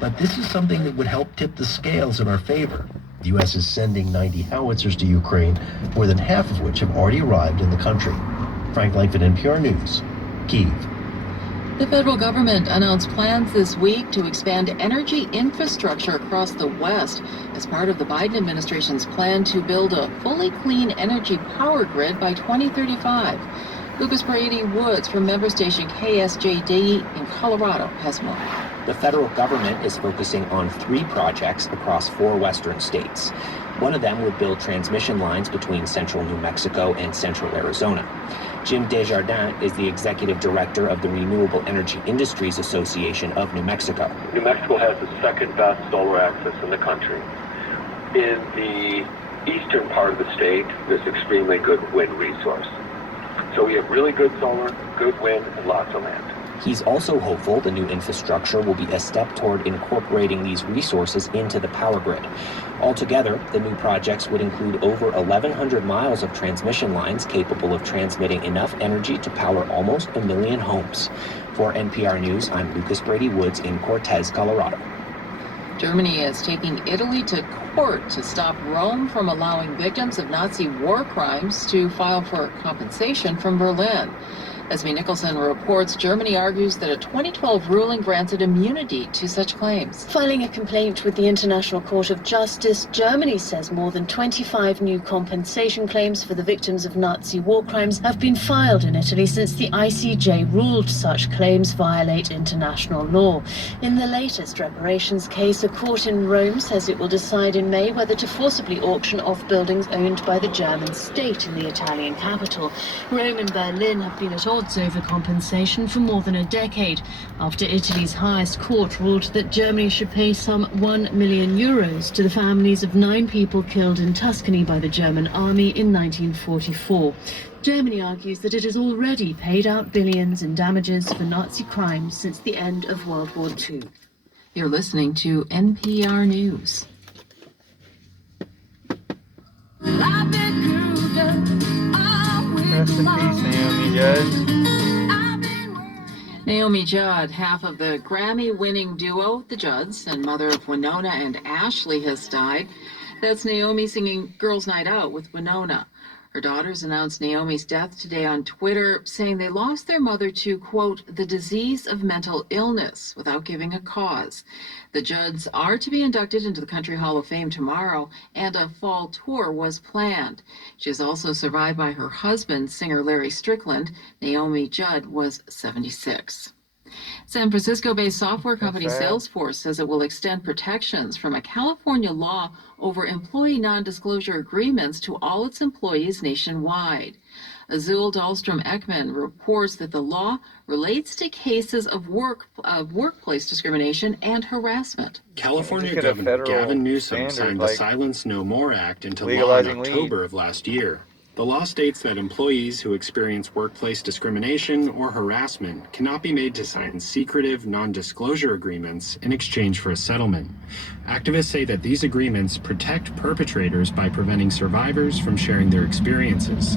But this is something that would help tip the scales in our favor. The U.S. is sending 90 howitzers to Ukraine, more than half of which have already arrived in the country. Frank Langford, NPR News, Kyiv. The federal government announced plans this week to expand energy infrastructure across the West as part of the Biden administration's plan to build a fully clean energy power grid by 2035. Lucas Brady Woods from member station KSJD in Colorado has more. The federal government is focusing on 3 projects across 4 western states. One of them would build transmission lines between central New Mexico and central Arizona. Jim Desjardins is the executive director of the Renewable Energy Industries Association of New Mexico. New Mexico has the second best solar access in the country. In the eastern part of the state, there's extremely good wind resource. So we have really good solar, good wind, and lots of land. He's also hopeful the new infrastructure will be a step toward incorporating these resources into the power grid. Altogether, the new projects would include over 1,100 miles of transmission lines capable of transmitting enough energy to power almost 1 million homes. For NPR News, I'm Lucas Brady Woods in Cortez, Colorado. Germany is taking Italy to court to stop Rome from allowing victims of Nazi war crimes to file for compensation from Berlin. Esme Nicholson reports Germany argues that a 2012 ruling granted immunity to such claims. Filing a complaint with the International Court of Justice, Germany says more than 25 new compensation claims for the victims of Nazi war crimes have been filed in Italy since the ICJ ruled such claims violate international law. In the latest reparations case, a court in Rome says it will decide in May whether to forcibly auction off buildings owned by the German state in the Italian capital. Rome and Berlin have been at odds over compensation for more than a decade after Italy's highest court ruled that Germany should pay some 1 million euros to the families of 9 people killed in Tuscany by the German army in 1944. Germany argues that it has already paid out billions in damages for Nazi crimes since the end of World War II. You're listening to NPR News. Rest in peace, Naomi Judd. Naomi Judd, half of the Grammy-winning duo, the Judds, and mother of Winona and Ashley, has died. That's Naomi singing Girls' Night Out with Winona. Her daughters announced Naomi's death today on Twitter, saying they lost their mother to, quote, the disease of mental illness, without giving a cause. The Judds are to be inducted into the Country Hall of Fame tomorrow, and a fall tour was planned. She is also survived by her husband, singer Larry Strickland. Naomi Judd was 76. San Francisco-based software company Salesforce says it will extend protections from a California law over employee non-disclosure agreements to all its employees nationwide. Azul Dahlstrom-Ekman reports that the law relates to cases of workplace discrimination and harassment. California Governor Gavin Newsom signed the Silence No More Act into law in October of last year. The law states that employees who experience workplace discrimination or harassment cannot be made to sign secretive, non-disclosure agreements in exchange for a settlement. Activists say that these agreements protect perpetrators by preventing survivors from sharing their experiences.